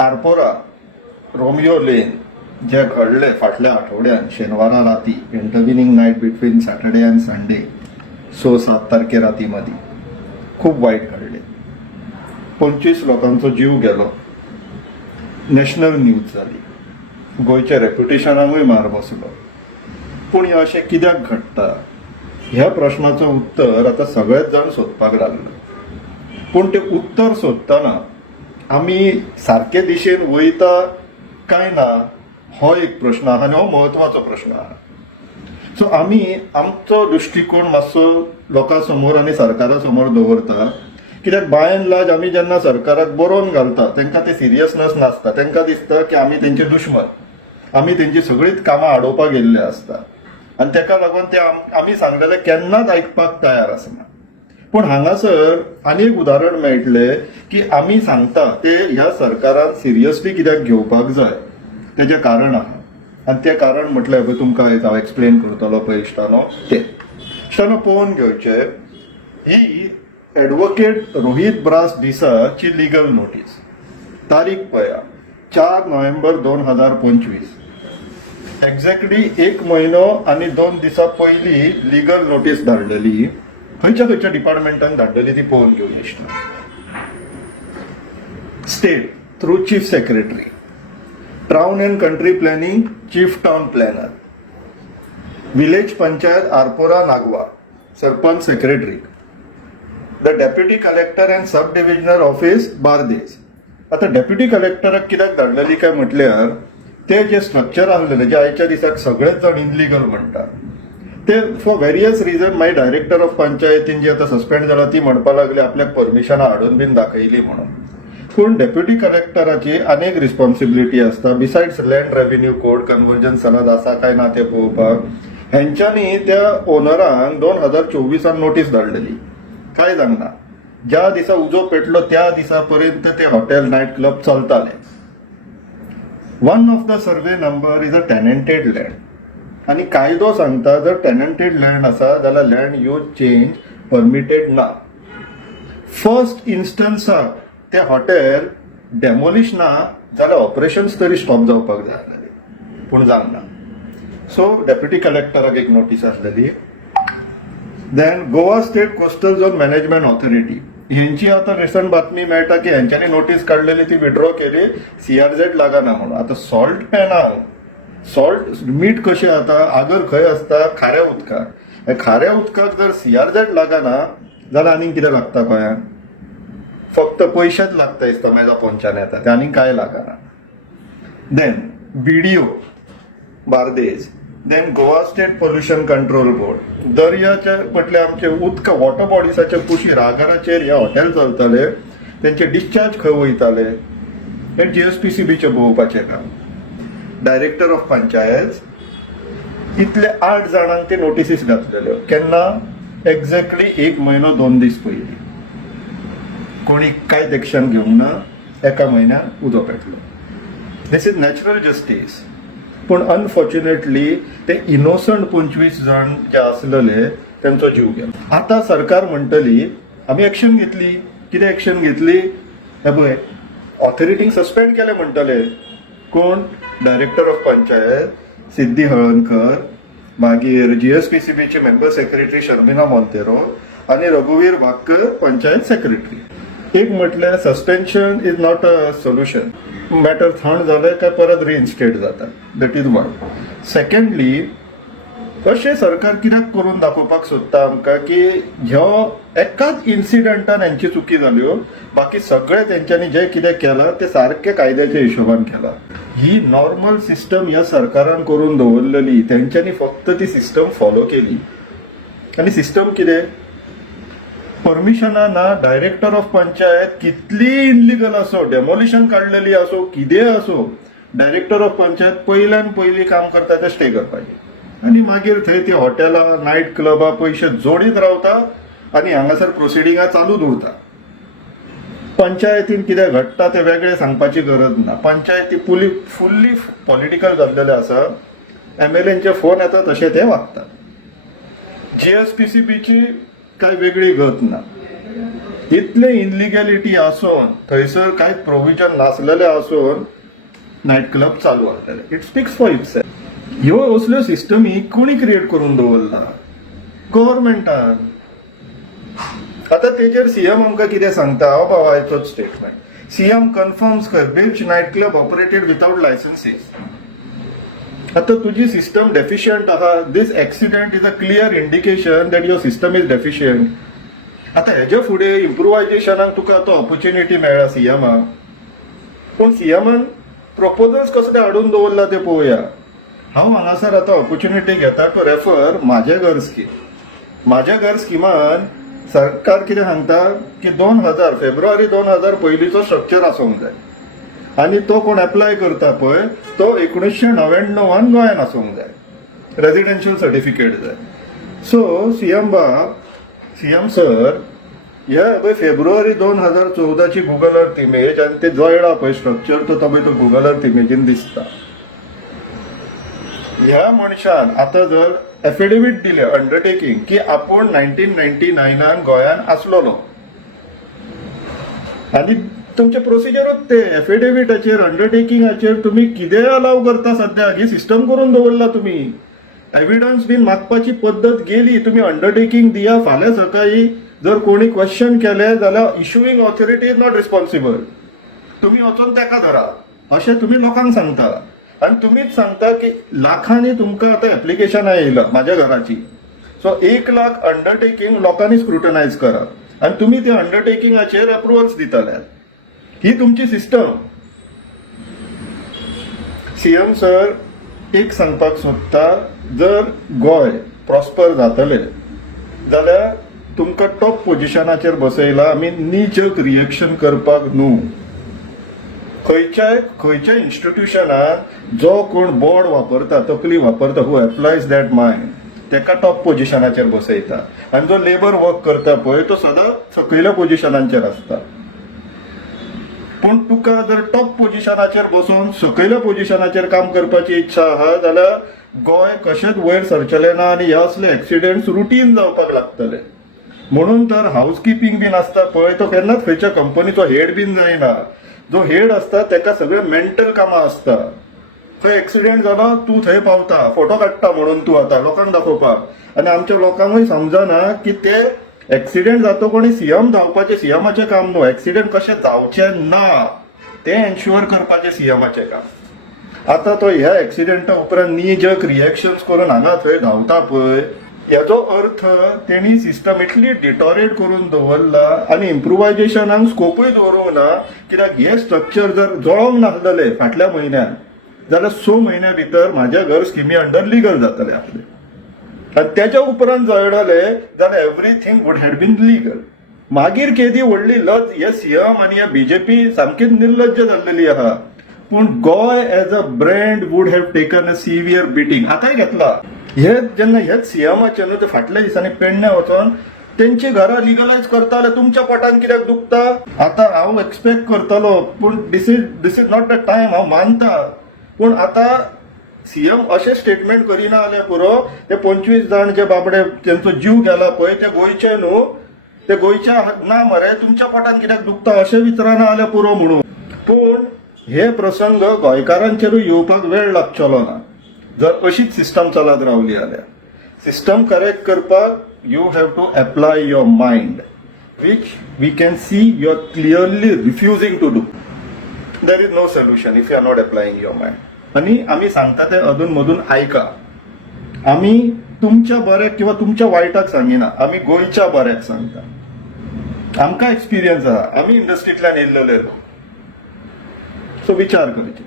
Arpora Romeo Lane जे घडले फाटल्या आठवड्यात शेनवारा राती intervening night between Saturday and Sunday 6-7 तारखे राती मध्ये खूप वाईट घडले. 25 लोकांचो जीव गेलो. नॅशनल न्यूज जाली. गोयच्या रेप्युटेशनाकूय मार बसलो. पूण हे अशें कित्याक घडटा ह्या प्रश्नाचं उत्तर आता सगळेच जण सोदपाक लागले. पूण ते उत्तर सोदतना आमी सारके दिशेन वयता काय ना हो एक प्रश्न आहा आनी हो महत्वाचो प्रश्न आहा. सो आमी आमचो दृश्टिकोन मातसो लोकां समोर आनी सरकारा समोर दवरता. कित्याक बाय एंड लार्ज आमी जेन्ना सरकाराक बरोवन घालता तेंकां ते सिरियसनेस नासता. तेंकां दिसता की आमी तेंचे दुश्मन, आमी तेंची सगळीच कामां आडोवपाक गेल्ले आसता आनी तेका लागून ते आमी सांगलेले केन्नाच आयकपाक तयार आसना. पूण हांगासर आनी एक उदाहरण मेळटले की आमी सांगता ते ह्या सरकारान सिरियसली कित्याक घेवपाक जाय तेजें कारण आहा. आनी तें कारण म्हटल्यार पळय तुमकां हांव एक्सप्लेन करतलो पळय इश्टानो तें. इश्टानो पळोवन घेवचें, ही एडवोकेट रोहित ब्रास डिसाची लिगल नोटीस. तारीख पळया 4 नोव्हेंबर 2025. एक्झॅक्टली 1 म्हयनो आनी 2 दिसां पयलीं लिगल नोटीस धाडलेली. खंयच्या डिपार्टमेंटान धाडलेली ती पळोवन घेवन इश्टा. State through chief secretary, town and country planning chief town planner, village panchayat Arpora Nagoa sarpanch secretary, the deputy collector and sub divisional office Bardez. आता डेप्युटी कलेक्टराक कित्याक धाडलेली काय म्हटल्यार ते जे स्ट्रक्चर आसलेले जे आयच्या दिसाक सगळेच जण इनलिगल म्हणटात ते फॉर व्हेरियस रिजन मागीर डायरेक्टर ऑफ पंचायतीन जी आता सस्पेंड जाला ती म्हणपा लागली आपल्याक परमिशनां हाडून बीन दाखयली म्हणून. पूण डेप्युटी कलेक्टराची अनेक रिस्पॉन्सिबिलिटी असता. Besides land revenue code conversion सनद आसा काय ना ते पळोवपाक. हेंच्यांनी त्या ओनरांक 2024 नोटीस धाडलेली. काय सांगना ज्या दिसा उजो पेटलो त्या दिसा पर्यंत ते हॉटेल नाईट क्लब चलताले. One of the survey number is a tenanted land. आणि कायदो सांगता जर टेनंटेड लँड आसा जाल्यार लँड यूज चेंज परमिटेड ना. फर्स्ट इन्स्टन्साक ते हॉटेल डेमोलिश ना जाल्यार ऑपरेशन्स तरी स्टॉप जावपाक जाय आसलेली, पूण जावना. सो डेप्युटी कलेक्टराक एक नोटीस आसलेली. Then Goa state coastal zone management authority हेंची आता रिसंट बातमी मेळटा की हेंच्यांनी नोटीस काढलेली ती विड्रॉ केली. CRZ लागना म्हणून. आता सॉल्ट पॅनाक सॉल्ट मीठ कशें आता आगर खंय आसता खाऱ्या उदकाक. खाऱ्या उदकाक जर CRZ लागना जाल्यार आनीक कितें लागता गोंयांत? फक्त पयशेच लागता दिसता मेजा पोंच्यान येता ते, आनीक काय लागना. Then BDO Bardez, then Goa state pollution control board, दर्याचे म्हटल्यार आमचे उदक वॉटर बॉडीसाचे कुशीर आगाराचेर हे हॉटेल चलताले तेंचे डिस्चार्ज खंय वयताले हे GSPCBचे पळोवपाचें काम. डायरेक्टर ऑफ पंचायत इतले 8 जाणांक ते नोटिसीस घातलेल्यो. केन्ना? एक्झॅक्टली 1 म्हयनो 2 दीस पयलीं. कोणी कांयच एक्शन घेवंक ना. एका म्हयन्याक उजो पेटलो. दिस इज नॅचरल जस्टीस. पूण अनफॉर्च्युनेटली ते इनोसंट 25 जण जे आसलेले त्यांचो जीव गेलो. आता सरकार म्हणटली आमी एक्शन घेतली. कितें एक्शन घेतली? हे पळय ऑथॉरिटींक सस्पेंड केले म्हणटले. कोण? डायरेक्टर ऑफ पंचायत सिद्धी हळणकर, मागीर GSPCBचे मेंबर सेक्रेटरी शर्मिला मोंतेरो आणि रघुवीर भाक्कर पंचायत सेक्रेटरी. एक म्हटल्यार suspension is not a solution. Matter थंड जाले काय परत रिइन्स्टेट जाता. That is one. सेकंडली अशें सरकार कित्याक करून दाखोवपाक सोदता आमकां की ह्यो एकाच इन्सिडंटान हेंची चुकी जाल्यो, बाकी सगळे तेंच्यांनी जे कितें केलां ते सारके कायद्याच्या हिशोबान केलां. ही नॉर्मल सिस्टम ह्या सरकारान करून दवरलेली. तेंच्यांनी फक्त ती सिस्टम फॉलो केली. आनी सिस्टम कितें? परमिशनां ना. डायरेक्टर ऑफ पंचायत कितली इनलिगल असो, डेमोलिशन काडलेली असो, कितें असो, डायरेक्टर ऑफ पंचायत पयल्यान पयलीं काम करता ते स्टे करपाचें. आनी मागीर थंय ती हॉटेलां नायट क्लबां पयशे जोडीत रावता आनी हांगासर प्रोसिडिंगां चालूच उरता. पंचायतीन कितें घडटा ते वेगळे सांगपाची गरज ना. पंचायती फुल्ली पॉलिटिकल जाल्लेले आसा. MLAंचे फोन येता तशे ते वागतात. GSPCBची काय वेगळी गत ना. इतले इनलिगॅलिटी आसून थंयसर कांय प्रोविजन नासलेले आसून नायट क्लब चालू आसलेले. It speaks for itself. ह्यो असल्यो सिस्टमी कोणी क्रिएट करून दवरला? गव्हर्मेंटान. आता तेजेर सीएम आमकां कितें सांगता? हो बाबाचोच स्टेटमेंट. सीएम कन्फर्म्स कर beach night club operated without licences. आता तुजी सिस्टम डेफिशियंट आहा. This accident is a clear indication that your system is deficient. आता हेजे फुडें इम्प्रुवायझेशनाक तुका आतां ऑपॉर्च्युनिटी मेळ्ळा सीएमाक. पूण सीएमान प्रपोजल्स कसले हाडून दवरला ते पळोवया. हांव हांगासर आतां ऑपॉर्च्युनिटी घेता टू रेफर म्हाजें घर स्कीम. म्हाज्या घर स्किमान सरकार कितें सांगता की 2000 फेब्रुवारी 2000 पयलींचो स्ट्रक्चर आसूंक जाय. आनी तो कोण एप्लाय करता पळय तो 1999 गोंयान आसूंक जाय. रेजिडेन्शियल सर्टिफिकेट जाय. सो सीएम सर ह्या फेब्रुवारी 2014 ची गुगल अर्थ इमेज आनी ते जोयडा पळय स्ट्रक्चर तो गुगल अर्थ इमेजीन दिसता. ह्या मनशान आता जर एफिडेविट दिले अंडरटेकिंग की आपूण 1999 गोंयान आसलोलो आनी तुमचे प्रोसिजरूच ते एफिडेविटाचेर अंडरटेकिंगाचेर तुम्ही कितें अलाव करता सद्याक ही सिस्टम करून दवरला तुम्ही. एव्हिडन्स बीन मागपाची पद्दत गेली. तुम्ही अंडरटेकिंग दिया. फाल्यां सकाळी जर कोणी क्वेश्चन केले जाल्यार इशुईंग ऑथॉरिटी इज नॉट रिस्पॉन्सिबल. तुम्ही वचून तेका धरा अशें तुम्ही लोकांक सांगता. आणि तुम्हीच सांगता की लाखांनी तुमकां आतां एप्लिकेशनां येयला म्हाज्या घराची. सो 1 लाख अंडरटेकिंग लोकांनी स्क्रुटनायज करा आनी तुमी त्या अंडरटेकिंगाचेर अप्रुवल्स दितले. ही तुमची सिस्टम. सीएम सर एक सांगपाक सोदता जर गोंय प्रॉस्पर जातले जाल्यार तुमकां टॉप पोजिशनाचेर बसयला. आमी नीजक रिएक्शन करपाक न्हू. खंयच्या इन्स्टिट्यूशनात जो कोण बोर्ड वापरता तकली वापरता हू एप्लायज दॅट मायंड तेका टॉप पोजिशनाचेर बसयता. आनी जो लेबर वर्क करता पळय तो सदांच सकयल्या पोजिशनांचेर आसता. पूण तुका जर टॉप पोजिशनाचेर बसून सकयल्या पोजिशनाचेर काम करपाची इच्छा आहा जाल्यार गोंय कशेंच वयर सरचलें ना आनी ह्या असले एक्सिडेंट्स रुटीन जावपाक लागतले. म्हणून तर हाऊसकीपिंग बीन आसता पळय तो केन्नाच खंयच्या कंपनीचो हेड बीन जायना. जो हेड असता तेका सगळे मेंटल कामां असता. थंय एक्सिडेंट जालो तूं थंय पावता फोटो काडटा म्हणून तूं आतां लोकांक दाखोवपाक. आनी आमच्या लोकांकूय समजना की ते एक्सिडेंट जाता कोणी सीएम धांवपाचें सीएमाचें काम न्हू. एक्सिडेंट कशें जावचें ना तें एन्श्युअर करपाचें सीएमाचें काम. आतां तो ह्या एक्सिडेंटा उपरांत नीजक रिएक्शन्स करून हांगा थंय धांवता पळय हेजो अर्थ तेणी सिस्टम इतली डिटोरेट करून दवरला आनी इम्प्रुवायझेशनाक स्कोपूय दवरूंक ना. कित्याक हे स्ट्रक्चर जर जळोंक नासलेले फाटल्या म्हयन्यान जाल्यार 6 म्हयन्या भितर म्हाज्या घर स्किमी अंडर लिगल जातले आपले. आनी तेच्या उपरांत जळडले जाल्यार everything would had been legal. मागीर केदी व्हडली लज हे सीएम आनी ह्या बीजेपी सामकीच निर्लज्ज जाल्लेली आहा. पूण Goem as a brand would have taken a severe beating. आतांय घेतला. जेन्ना हेच सीएमाचे न्हू ते फाटल्या दिसांनी पेडण्या वचोन तेंची घरां लिगलायज करता जाल्यार तुमच्या पोटान कित्याक दुखता? आतां हांव एक्सपेक्ट करतलो पूण दिस इज नॉट द टायम. हांव मानता पूण आतां सीएम अशें स्टेटमेंट करिना जाल्यार पुरो ते 25 जाण जे बाबडे तेंचो जीव गेला पळय ते गोंयचे न्हू. ते गोंयच्या ना मरे तुमच्या पोटान कित्याक दुखता अशें विचारना जाल्यार पुरो म्हणून. पूण हे प्रसंग गोंयकारांचेरूय येवपाक वेळ लागचलो ना जर अशीच सिस्टम चलत रावली जाल्यार. सिस्टम करेक्ट करपाक you have to apply your mind which we can see you are clearly refusing to do. There is no solution if you are not applying your mind. आणि आम्ही सांगता ते अधून मधून ऐका. आम्ही तुमच्या बऱ्याक किंवा तुमच्या वायटाक सांगिना. आम्ही गोंयच्या बऱ्याक सांगता. आमकां एक्सपिरियन्स आहा. आम्ही इंडस्ट्रींतल्यान येयल्लेले लोक. सो विचार करचे.